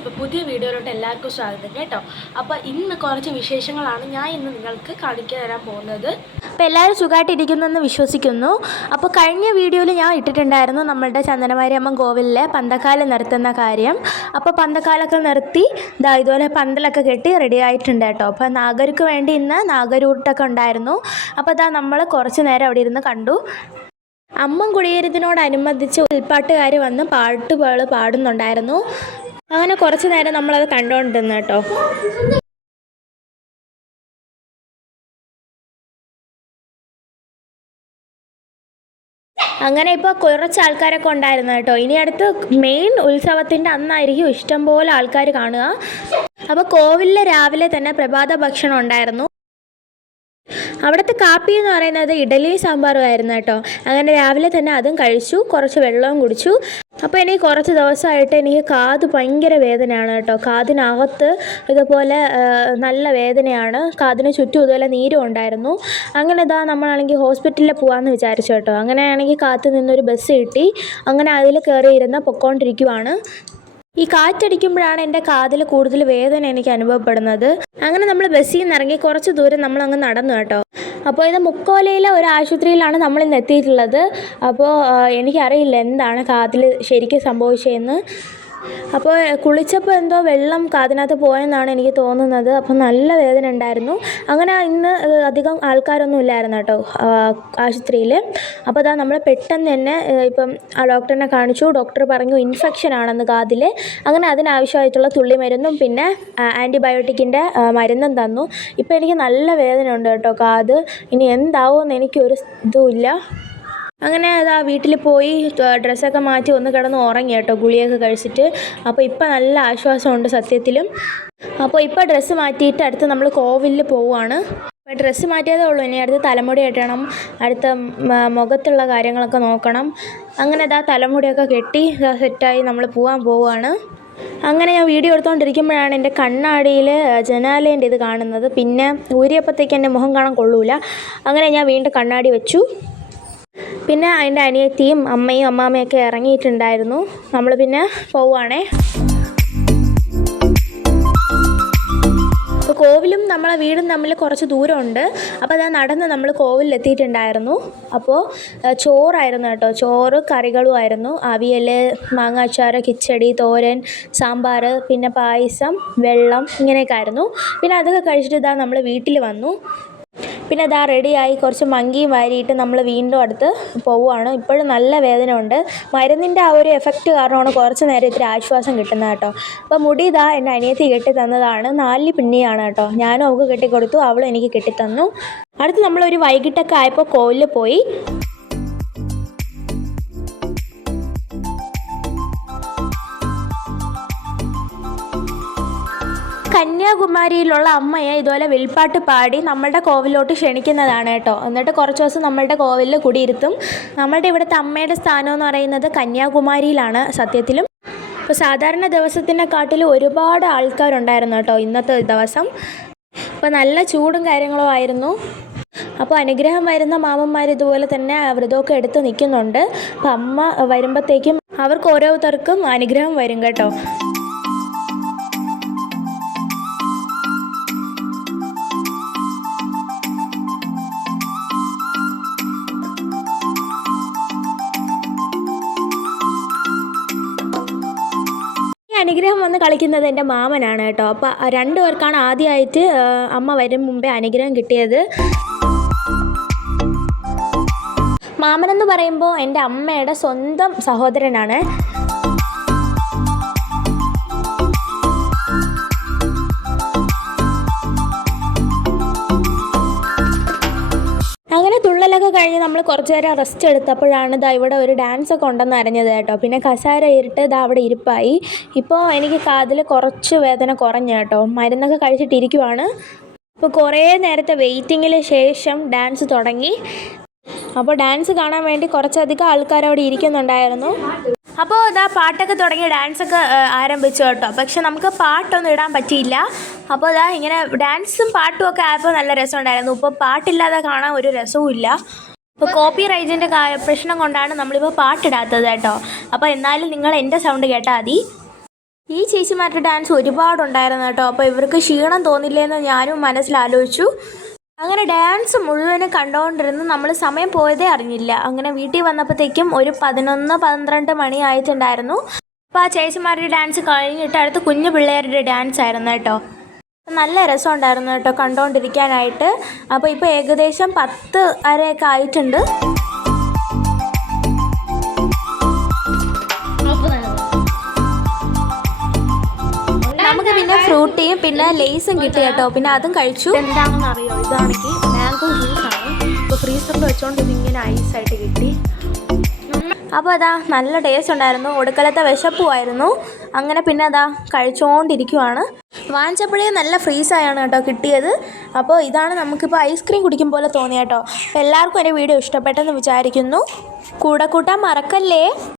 അപ്പോൾ പുതിയ വീഡിയോയിലോട്ട് എല്ലാവർക്കും സ്വാഗതം കേട്ടോ. അപ്പോൾ ഇന്ന് കുറച്ച് വിശേഷങ്ങളാണ് ഞാൻ ഇന്ന് നിങ്ങൾക്ക് കാണിക്കാൻ തരാൻ പോകുന്നത്. അപ്പോൾ എല്ലാവരും സുഖമായിട്ടിരിക്കുന്നെന്ന് വിശ്വസിക്കുന്നു. അപ്പോൾ കഴിഞ്ഞ വീഡിയോയിൽ ഞാൻ ഇട്ടിട്ടുണ്ടായിരുന്നു നമ്മളുടെ ചന്ദനമാരിയമ്മൻ കോവിലിലെ പന്തക്കാല് നിർത്തുന്ന കാര്യം. അപ്പോൾ പന്തക്കാലൊക്കെ നിർത്തി ഇതുപോലെ പന്തലൊക്കെ കെട്ടി റെഡി ആയിട്ടുണ്ട് കേട്ടോ. അപ്പോൾ നാഗർക്ക് വേണ്ടി ഇന്ന് നാഗരൂട്ടൊക്കെ ഉണ്ടായിരുന്നു. അപ്പോൾ നമ്മൾ കുറച്ച് നേരം അവിടെ ഇരുന്ന് കണ്ടു. അമ്മൻ കുടിയേരത്തിനോടനുബന്ധിച്ച് ഉൾപ്പാട്ടുകാർ വന്ന് പാട്ടുകൾ പാടുന്നുണ്ടായിരുന്നു. അങ്ങനെ കുറച്ച് നേരം നമ്മളത് കണ്ടുകൊണ്ടിരുന്നു കേട്ടോ. അങ്ങനെ ഇപ്പോൾ കുറച്ച് ആൾക്കാരൊക്കെ ഉണ്ടായിരുന്നു കേട്ടോ. ഇനി അടുത്ത് മെയിൻ ഉത്സവത്തിൻ്റെ അന്നായിരിക്കും ഇഷ്ടംപോലെ ആൾക്കാർ കാണുക. അപ്പോൾ കോവിലിൽ രാവിലെ തന്നെ പ്രഭാത ഭക്ഷണം ഉണ്ടായിരുന്നു. അവിടുത്തെ കാപ്പി എന്ന് പറയുന്നത് ഇഡലി സാമ്പാറും ആയിരുന്നു കേട്ടോ. അങ്ങനെ രാവിലെ തന്നെ അതും കഴിച്ചു, കുറച്ച് വെള്ളവും കുടിച്ചു. അപ്പോൾ എനിക്ക് കുറച്ച് ദിവസമായിട്ട് എനിക്ക് കാത് ഭയങ്കര വേദനയാണ് കേട്ടോ. കാതിനകത്ത് ഇതുപോലെ നല്ല വേദനയാണ്, കാതിന് ചുറ്റും ഇതുപോലെ നീരും ഉണ്ടായിരുന്നു. അങ്ങനെ നമ്മളാണെങ്കിൽ ഹോസ്പിറ്റലിൽ പോകാമെന്ന് വിചാരിച്ചു കേട്ടോ. അങ്ങനെയാണെങ്കിൽ കാത്തു നിന്നൊരു ബസ് കിട്ടി. അങ്ങനെ അതിൽ കയറിയിരുന്ന് പൊക്കോണ്ടിരിക്കുവാണ്. ഈ കാറ്റടിക്കുമ്പോഴാണ് എൻ്റെ കാതിൽ കൂടുതൽ വേദന എനിക്ക് അനുഭവപ്പെടുന്നത്. അങ്ങനെ നമ്മൾ ബസ്സിൽ നിന്ന് ഇറങ്ങി കുറച്ച് ദൂരം നമ്മളങ്ങ് നടന്നു കേട്ടോ. അപ്പോൾ ഇത് മുക്കോലയിലെ ഒരു ആശുപത്രിയിലാണ് നമ്മളിന്ന് എത്തിയിട്ടുള്ളത്. അപ്പോൾ എനിക്കറിയില്ല എന്താണ് കാതിൽ ശരിക്കും സംഭവിച്ചതെന്ന്. അപ്പോൾ കുളിച്ചപ്പോൾ എന്തോ വെള്ളം കാതിനകത്ത് പോയെന്നാണ് എനിക്ക് തോന്നുന്നത്. അപ്പോൾ നല്ല വേദന ഉണ്ടായിരുന്നു. അങ്ങനെ ഇന്ന് അധികം ആൾക്കാരൊന്നും ഇല്ലായിരുന്നു കേട്ടോ ആശുപത്രിയിൽ. അപ്പോൾ നമ്മൾ പെട്ടെന്ന് തന്നെ ഇപ്പം ആ ഡോക്ടറിനെ കാണിച്ചു. ഡോക്ടർ പറഞ്ഞു ഇൻഫെക്ഷൻ ആണെന്ന് കാതിൽ. അങ്ങനെ അതിനാവശ്യമായിട്ടുള്ള തുള്ളി മരുന്നും പിന്നെ ആൻറ്റിബയോട്ടിക്കിൻ്റെ മരുന്നും തന്നു. ഇപ്പോൾ എനിക്ക് നല്ല വേദന ഉണ്ട് കേട്ടോ കാത്. ഇനി എന്താവുമെന്ന് എനിക്കൊരു ഇതുമില്ല. അങ്ങനെ വീട്ടിൽ പോയി ഡ്രസ്സൊക്കെ മാറ്റി ഒന്ന് കിടന്ന് ഉറങ്ങി കേട്ടോ, ഗുളിയൊക്കെ കഴിച്ചിട്ട്. അപ്പോൾ ഇപ്പം നല്ല ആശ്വാസമുണ്ട് സത്യത്തിലും. അപ്പോൾ ഇപ്പോൾ ഡ്രസ്സ് മാറ്റിയിട്ട് അടുത്ത് നമ്മൾ കോവിലിൽ പോവുകയാണ്. അപ്പോൾ ഡ്രസ്സ് മാറ്റിയതേ ഉള്ളൂ. ഇനി അടുത്ത് തലമുടി കെട്ടണം, അടുത്ത മുഖത്തുള്ള കാര്യങ്ങളൊക്കെ നോക്കണം. അങ്ങനെ തലമുടിയൊക്കെ കെട്ടി സെറ്റായി നമ്മൾ പോവുകയാണ്. അങ്ങനെ ഞാൻ വീഡിയോ എടുത്തുകൊണ്ടിരിക്കുമ്പോഴാണ് എൻ്റെ കണ്ണാടിയിൽ ജനാലേൻ്റെ ഇത് കാണുന്നത്. പിന്നെ ഊരിയപ്പോഴത്തേക്ക് എൻ്റെ മുഖം കാണാൻ കൊള്ളൂല. അങ്ങനെ ഞാൻ വീണ്ടും കണ്ണാടി വെച്ചു. പിന്നെ അതിൻ്റെ അനിയത്തിയും അമ്മയും അമ്മാമ്മയൊക്കെ ഇറങ്ങിയിട്ടുണ്ടായിരുന്നു. നമ്മൾ പിന്നെ പോവുകയാണേ. അപ്പോൾ കോവിലും നമ്മളെ വീടും തമ്മിൽ കുറച്ച് ദൂരമുണ്ട്. അപ്പോൾ നടന്ന് നമ്മൾ കോവിലെത്തിയിട്ടുണ്ടായിരുന്നു. അപ്പോൾ ചോറായിരുന്നു കേട്ടോ. ചോറ് കറികളും ആയിരുന്നു. അവിയൽ, മാങ്ങാച്ചാർ, കിച്ചടി, തോരൻ, സാമ്പാർ, പിന്നെ പായസം, വെള്ളം, ഇങ്ങനെയൊക്കെ ആയിരുന്നു. പിന്നെ അതൊക്കെ കഴിച്ചിട്ട് നമ്മൾ വീട്ടിൽ വന്നു. പിന്നെ റെഡിയായി കുറച്ച് മങ്കിയും വാരിയിട്ട് നമ്മൾ വീണ്ടും അടുത്ത് പോവുകയാണ്. ഇപ്പോഴും നല്ല വേദന ഉണ്ട്. മരുന്നിൻ്റെ ആ ഒരു എഫക്റ്റ് കാരണമാണ് കുറച്ച് നേരം ഇത്തിരി ആശ്വാസം കിട്ടുന്നത് കേട്ടോ. അപ്പോൾ മുടി എൻ്റെ അനിയത്തി കെട്ടി തന്നതാണ്. 4 പിന്നിയാണ് കേട്ടോ. ഞാനും അവൾക്ക് കെട്ടിക്കൊടുത്തു, അവളും എനിക്ക് കെട്ടിത്തന്നു. അടുത്ത് നമ്മളൊരു വൈകിട്ടൊക്കെ ആയപ്പോൾ കോവിലിൽ പോയി. കന്യാകുമാരിയിലുള്ള അമ്മയെ ഇതുപോലെ വിൽപ്പാട്ട് പാടി നമ്മളുടെ കോവിലോട്ട് ക്ഷണിക്കുന്നതാണ് കേട്ടോ. എന്നിട്ട് കുറച്ച് ദിവസം നമ്മളുടെ കോവിലിൽ കുടിയിരുത്തും. നമ്മളുടെ ഇവിടുത്തെ അമ്മയുടെ സ്ഥാനം എന്ന് പറയുന്നത് കന്യാകുമാരിയിലാണ് സത്യത്തിലും. അപ്പോൾ സാധാരണ ദിവസത്തിനെക്കാട്ടിലും ഒരുപാട് ആൾക്കാരുണ്ടായിരുന്നു കേട്ടോ ഇന്നത്തെ ദിവസം. അപ്പോൾ നല്ല ചൂടും കാര്യങ്ങളും ആയിരുന്നു. അപ്പോൾ അനുഗ്രഹം വരുന്ന മാമന്മാർ ഇതുപോലെ തന്നെ വ്രതമൊക്കെ എടുത്ത് നിൽക്കുന്നുണ്ട്. അപ്പോൾ അമ്മ വരുമ്പോഴത്തേക്കും അവർക്ക് ഓരോരുത്തർക്കും അനുഗ്രഹം വരും കേട്ടോ. അനുഗ്രഹം വന്ന് കളിക്കുന്നത് എൻ്റെ മാമനാണ് കേട്ടോ. അപ്പോൾ 2 പേർക്കാണ് ആദ്യമായിട്ട് അമ്മ വരും മുമ്പേ അനുഗ്രഹം കിട്ടിയത്. മാമനെന്ന് പറയുമ്പോൾ എൻ്റെ അമ്മയുടെ സ്വന്തം സഹോദരനാണ്. അങ്ങനെ തുള്ളലൊക്കെ കഴിഞ്ഞ് നമ്മൾ കുറച്ച് നേരം റെസ്റ്റ് എടുത്തപ്പോഴാണ് ഇവിടെ ഒരു ഡാൻസൊക്കെ ഉണ്ടെന്ന് അറിഞ്ഞത് കേട്ടോ. പിന്നെ കസാര ഇരിട്ട് അവിടെ ഇരിപ്പായി. ഇപ്പോൾ എനിക്ക് കാതിൽ കുറച്ച് വേദന കുറഞ്ഞു കേട്ടോ. മരുന്നൊക്കെ കഴിച്ചിട്ടിരിക്കുവാണ്. ഇപ്പോൾ കുറേ നേരത്തെ വെയിറ്റിങ്ങിന് ശേഷം ഡാൻസ് തുടങ്ങി. അപ്പോൾ ഡാൻസ് കാണാൻ വേണ്ടി കുറച്ചധികം ആൾക്കാർ അവിടെ ഇരിക്കുന്നുണ്ടായിരുന്നു. അപ്പോൾ പാട്ടൊക്കെ തുടങ്ങി ഡാൻസൊക്കെ ആരംഭിച്ചു കേട്ടോ. പക്ഷെ നമുക്ക് പാട്ടൊന്നും ഇടാൻ പറ്റിയില്ല. അപ്പോൾ ഇങ്ങനെ ഡാൻസും പാട്ടും ഒക്കെ ആയപ്പോൾ നല്ല രസമുണ്ടായിരുന്നു. ഇപ്പോൾ പാട്ടില്ലാതെ കാണാൻ ഒരു രസവും ഇല്ല. ഇപ്പോൾ കോപ്പി റൈറ്റിൻ്റെ പ്രശ്നം കൊണ്ടാണ് നമ്മളിപ്പോൾ പാട്ടിടാത്തത് കേട്ടോ. അപ്പോൾ എന്നാലും നിങ്ങൾ എൻ്റെ സൗണ്ട് കേട്ടാൽ മതി. ഈ ചേച്ചിമാരുടെ ഡാൻസ് ഒരുപാടുണ്ടായിരുന്നു കേട്ടോ. അപ്പോൾ ഇവർക്ക് ക്ഷീണം തോന്നില്ലേന്ന് ഞാനും മനസ്സിലാലോചിച്ചു. അങ്ങനെ ഡാൻസ് മുഴുവനും കണ്ടുകൊണ്ടിരുന്ന് നമ്മൾ സമയം പോയതേ അറിഞ്ഞില്ല. അങ്ങനെ വീട്ടിൽ വന്നപ്പോഴത്തേക്കും ഒരു 11-12 മണി ആയിട്ടുണ്ടായിരുന്നു. അപ്പോൾ ആ ചേച്ചിമാരുടെ ഡാൻസ് കഴിഞ്ഞിട്ട് അടുത്ത് കുഞ്ഞു പിള്ളേരുടെ ഡാൻസ് ആയിരുന്നു കേട്ടോ. നല്ല രസമുണ്ടായിരുന്നു കേട്ടോ കണ്ടുകൊണ്ടിരിക്കാനായിട്ട്. അപ്പോൾ ഇപ്പോൾ ഏകദേശം 10 അരയൊക്കെ ആയിട്ടുണ്ട്. നമുക്ക് പിന്നെ ഫ്രൂട്ടിയും പിന്നെ ലേസും കിട്ടി കേട്ടോ. പിന്നെ അതും കഴിച്ചു. എന്താണെന്ന് അറിയോ, ഇതാണെങ്കിൽ മാംഗോ ജ്യൂസാണ്. ഇപ്പോൾ ഫ്രീസറിൽ വെച്ചോണ്ട് ഇതിങ്ങനെ ഐസായിട്ട് കിട്ടി. അപ്പോൾ അതാ നല്ല ടേസ്റ്റ് ഉണ്ടായിരുന്നു. ഒടുക്കലത്തെ വിശപ്പുമായിരുന്നു. അങ്ങനെ പിന്നെ അതാ കഴിച്ചുകൊണ്ടിരിക്കുവാണ്. വാങ്ങിച്ചപ്പോഴേ നല്ല ഫ്രീസായാണ് കേട്ടോ കിട്ടിയത്. അപ്പോൾ ഇതാണ് നമുക്കിപ്പോൾ ഐസ്ക്രീം കുടിക്കും പോലെ തോന്നിയ കേട്ടോ. എല്ലാവർക്കും എൻ്റെ വീഡിയോ ഇഷ്ടപ്പെട്ടെന്ന് വിചാരിക്കുന്നു. കൂടെ കൂട്ടാൻ മറക്കല്ലേ.